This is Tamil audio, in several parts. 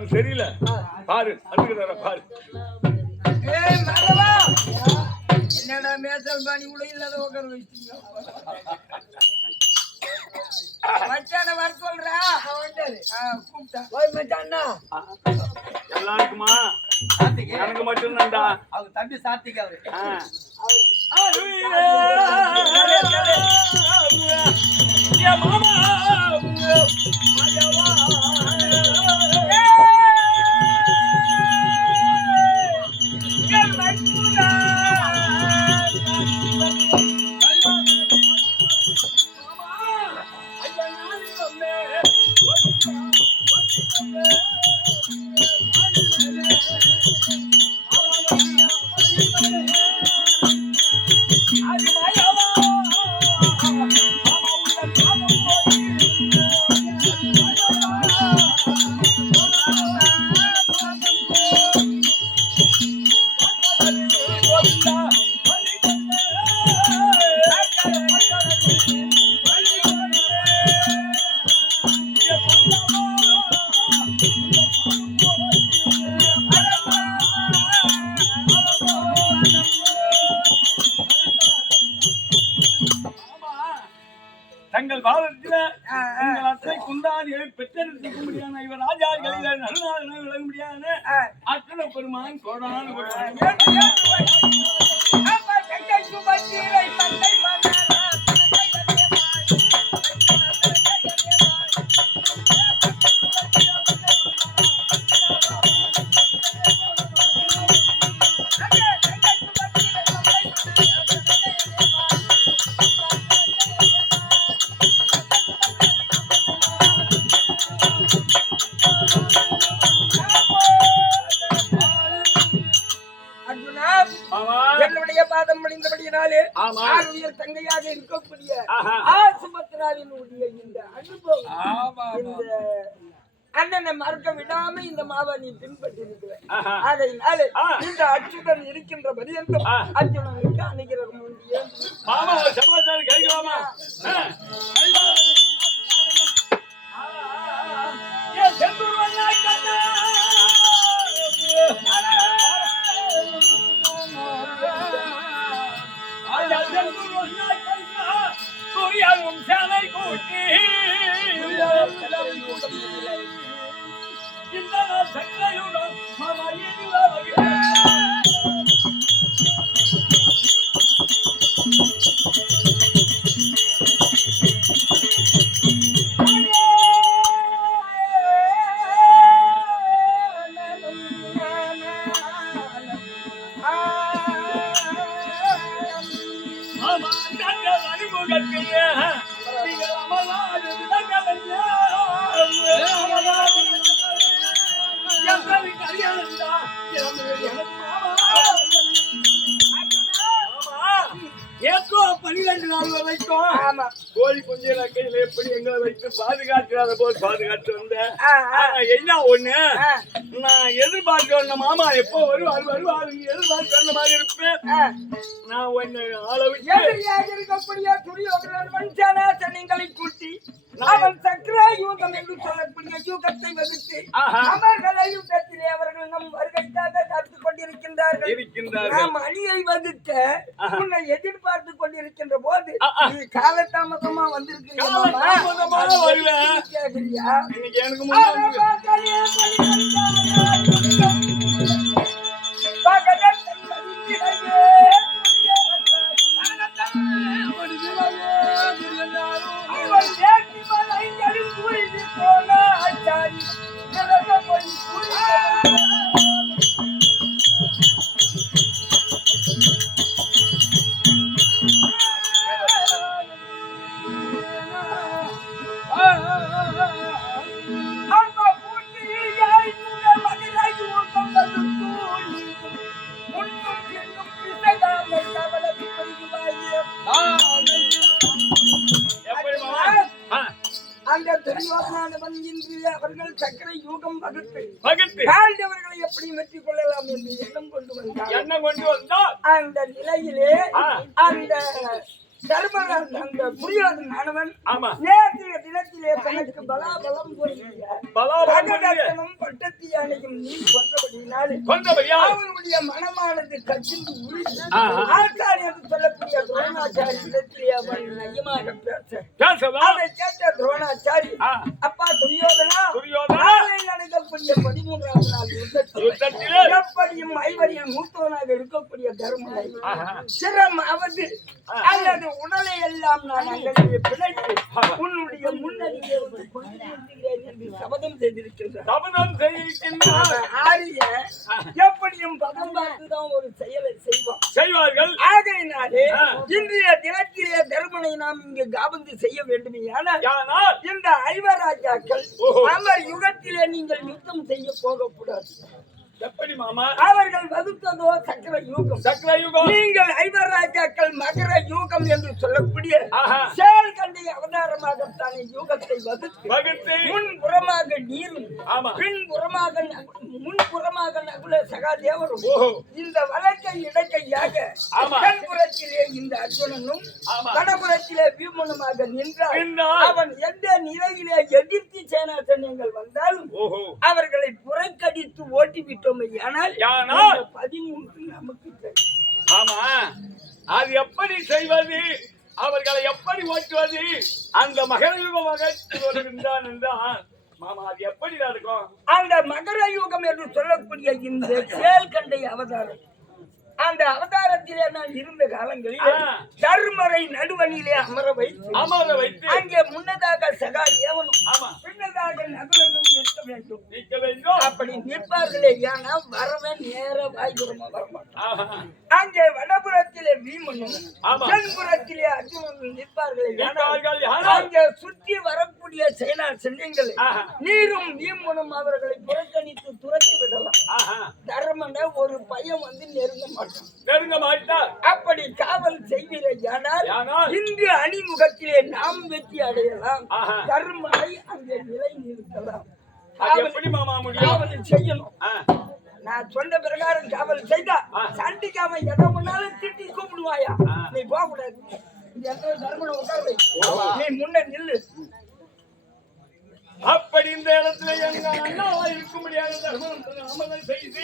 அது தெரியல. பாரு அதுக்குதார பாரு. ஏய் மகளா, என்னடா மேசல் பாணி கூட இல்லாத உட்கார வச்சிட்டீங்க. மச்சான வர சொல்றா. கூப்பிட்டா போய் மச்சான்னா எல்லாருக்குமா எனக்கு மட்டும் தான்டா. அவங்க தம்பி சாத்திக்கு அவரு. மாமா தங்கள் பாதத்தில் உங்கள் அத்தை குந்தாதியை பெற்றெடுத்துக்க முடியாத இவர் ராஜாக்களில் நடுநாதனை விளங்க முடியாத அத்தனை பெருமான் கோடான என்னுடைய பாதம் முடிந்தபடியினாலே ஆளுநர் தங்கையாக இருக்கக்கூடிய சுமத்ராவினுடைய இந்த அனுபவம் இந்த அண்ணனை மறக்க விடாம இந்த மாவை நீ பின்பற்றி இருக்கிற. ஆகையினாலே இந்த அச்சுதன் இருக்கின்ற பரியந்தம் அர்ஜுனனுக்கு அணுகிறது சமாச்சாரம் கேட்கலாமா? சூரியனும் சேலை கூட்டி இந்த சக்தியுடன் கோழி கொஞ்சம் கையில எப்படி எங்களை வைத்து பாதுகாக்கிறாத போது பாதுகாத்து வந்தேன். என்ன ஒண்ணு நான் எதிர்பார்க்க மாமா எப்போ வருவாரு எதிர்பார்க்க வந்த மாதிரி இருப்பேன். நான் ஒன்னு அளவுக்கு இருக்கக்கூடிய துரியோதனனை கூட்டி அவன் சக்கர யூகம் என்று சொல்லக்கூடிய யூகத்தை வகுத்து அவர்களையும் பெற்றிலே அவர்கள் நம் வருகைக்காக காத்துக் கொண்டிருக்கின்றார்கள். நாம் அணியை வகுக்க உன்னை எதிர்பார்த்து கொண்டிருக்கின்ற போது காலதாமதமா வந்திருக்கிறீங்க. அந்த துரியோதனன் இன்று அவர்கள் சக்கரை யூகம் வகுத்து அவர்களை எப்படி வெற்றி கொள்ளலாம் என்று எண்ணம் கொண்டு வந்தார். அந்த நிலையிலே அந்த தர்மராஜ் அந்த துரியோதனன் நேற்றைய தினத்திலே தனக்கு பலாபலம் பட்டத்திய யானையும் நீ கொன்றபடியினாலே அவனுடைய மனமானது கசிந்து உரித்து ஆச்சாரி என்று சொல்லக்கூடிய துரோணாச்சாரி இடத்திலே அவன் நயமாக பேச அதை கேட்ட துரோணாச்சாரி அப்பா துரியோதனா நடக்கக்கூடிய 13ஆம் நாள் யுத்தத்திலே எப்படியும் ஐவரில் மூத்தவனாக இருக்கக்கூடிய தர்மனை சிரமாவது அல்லது உடலை எல்லாம் நான் அங்கே பிழைத்து உன்னுடைய முன்னணியே என்று சபதம் செய்திருக்கின்றார் ஆரிய எப்படியும் பதம் பார்த்துதான் ஒரு செயலை செய்வார்கள் ஆகையினாலே இன்றைய தினத்திலே தர்மனை நாம் இங்கு காபந்து செய்ய வேண்டுமே ஆனால் இந்த ஐவராஜாக்கள் அமர் யுகத்திலே நீங்கள் யுத்தம் செய்ய போகக்கூடாது எப்படி மாமா அவர்கள் வகுத்ததோ சக்கர யுகம் நீங்கள் ஐவராஜாக்கள் மகர யுகம் என்று சொல்லக்கூடிய செயல் கண்டை அவதாரமாகத்தானே யுகத்தை வகுத்து முன்புறமாக நீரும் முன்புறமாக நகுல சகாதேவரும் இந்த வழக்கை இடைக்கையாக கண்புறத்திலே இந்த அர்ஜுனனும் கடபுறத்திலே பீமனுமாக நின்றார் அவன் எந்த நிலையிலே எதிர்த்து சேனா சைன்யங்கள் வந்தாலும் அவர்களை புறக்கடித்து ஓட்டிவிட்டோம். ஆனால் 13 நமக்கு ஆமா அது எப்படி செய்வது அவர்களை எப்படி ஓட்டுவது அந்த மகர யுகமாக வருகின்றான் என்றால் மாமா அது எப்படி இருக்கும் அந்த மகர யுகம் என்று சொல்லக்கூடிய இந்த செயல்கண்டை அவதாரம் அந்த அவதாரத்திலே நான் இருந்த காலங்களில் தர்மரை நடுவணியிலே அமர வைத்து அங்கே முன்னதாக சகாதேவனும் பின்னதாக நகுலனும் நிற்க வேண்டும் அப்படி நிற்பார்களே ஏன்னா வரவன் நேர வாய்புறமா வரமாட்டான் அங்கே வடபுறத்திலே பீமனும் தென்புறத்திலே அர்ஜுனனும் நிற்பார்களே அங்கே சுற்றி வரக்கூடிய சேனா சைன்யங்களை நீரும் பீமனும் அவர்களை புறக்கணித்து துரத்தி விடலாம். தர்மன ஒரு பையன் வந்து நெருங்க மாட்டார் அப்படி காவல் செய்வீரையானால் இன்று அணிமுகத்திலே நாம் வெற்றி அடையலாம். தர்மனை அங்கே நிலை நிறுத்தலாம். காவல் செய்யணும். நான் சொன்ன பிரகாரம் காவல் செய்தா சண்டிக்காம எதை முன்னாலும் திட்டி கூப்பிடுவாயா நீ போக கூடாது. தர்மனை உட்கார்வை நீ முன்ன நில்லு. அப்படி இந்த இடத்துல எங்க அண்ணாவா இருக்க முடியாத தர்மம் செய்து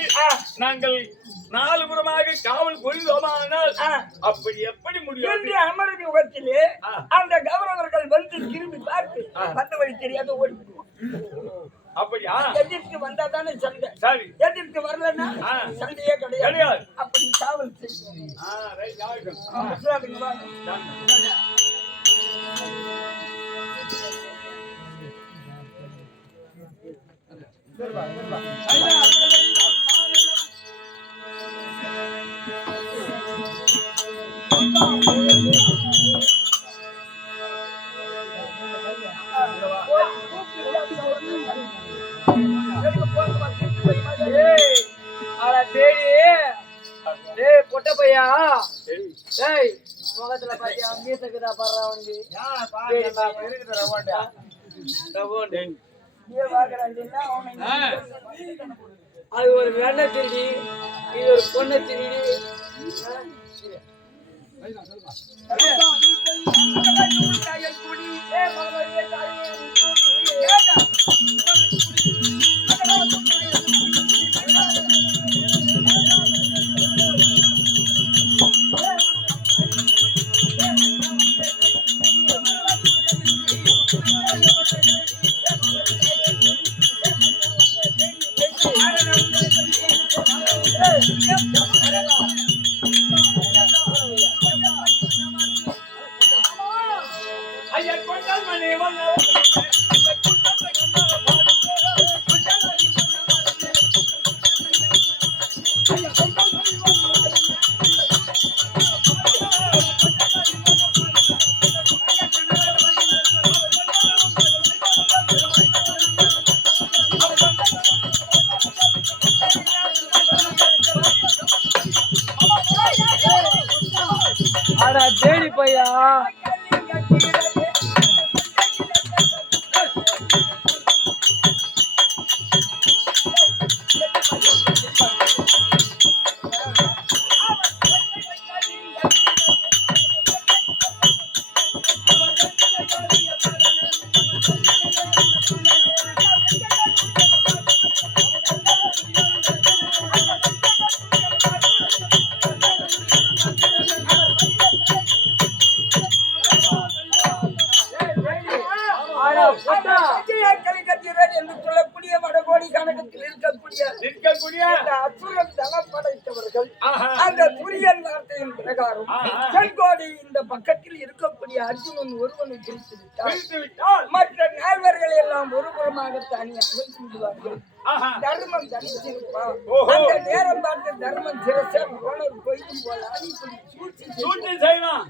நாங்கள் 4 புறமாக காவல் புரிந்தோமானால் அப்படி எப்படி முடியும் என்று அமர யுகத்திலே அந்த கௌரவர்கள் வந்து திரும்பி பார்த்து வந்த வழி தெரியாத ஓடிடுவோம். அப்படியா எதிர்த்து வந்தா தானே சண்டை. சரி எதிர்த்து வரலன்னா சண்டையே கிடையாது. அப்படி காவல் செய்யும். பொட்ட பையா முகத்துல பாத்தியா மீசக்குதா பாடுறா வந்து அது ஒரு வெண்ண திருடி இது ஒரு பொண்ணை திருடி தேடி பையா அந்த கட்சியை கலிகத்திரன் என்று சொல்லக்கூடிய வடகோடி கணக்கத்தில் இருக்கக்கூடிய இந்த அசுரன் தலம் படைத்தவர்கள் அந்த துரியன் வார்த்தையின் பிரகாரம் செங்கோடி இந்த பக்கத்தில் இருக்கக்கூடிய அர்ஜுனன் ஒருவனை பிரித்து விட்டால் மற்ற நால்வர்கள் எல்லாம் ஒருபுறமாக தானே அகழ்ந்து விடுவார்கள். தர்மம் தனித்திருப்பான். அந்த நேரம் பார்த்து தர்மம் சிரசை போனது போயிட்டு போல சூழ்ச்சி செய்யலாம்.